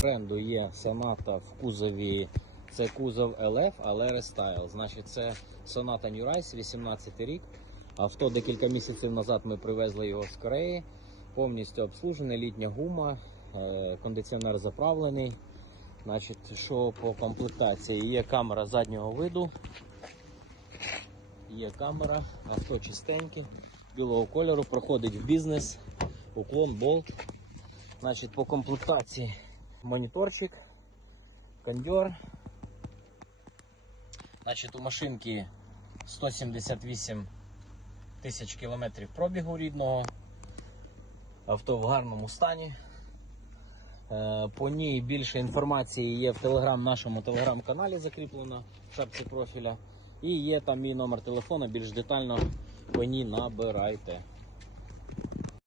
бренду є Sonata в кузові. Це кузов LF, але рестайл. Значить, це Sonata New Rise, 18 рік. Авто декілька місяців назад ми привезли його з Кореї. Повністю обслужене, літня гума, е, кондиціонер заправлений. Значить, що по комплектації? Є камера заднього виду. Є камера, авто чистеньке, білого кольору, проходить в бізнес, уклон, болт. Значить, по комплектації моніторчик, кондьор. Значить, у машинки 178 тисяч кілометрів пробігу рідного. Авто в гарному стані. Е, По ній більше інформації є в телеграм, нашому телеграм-каналі закріплено в шапці профіля. І є там мій номер телефона, більш детально по ній набирайте.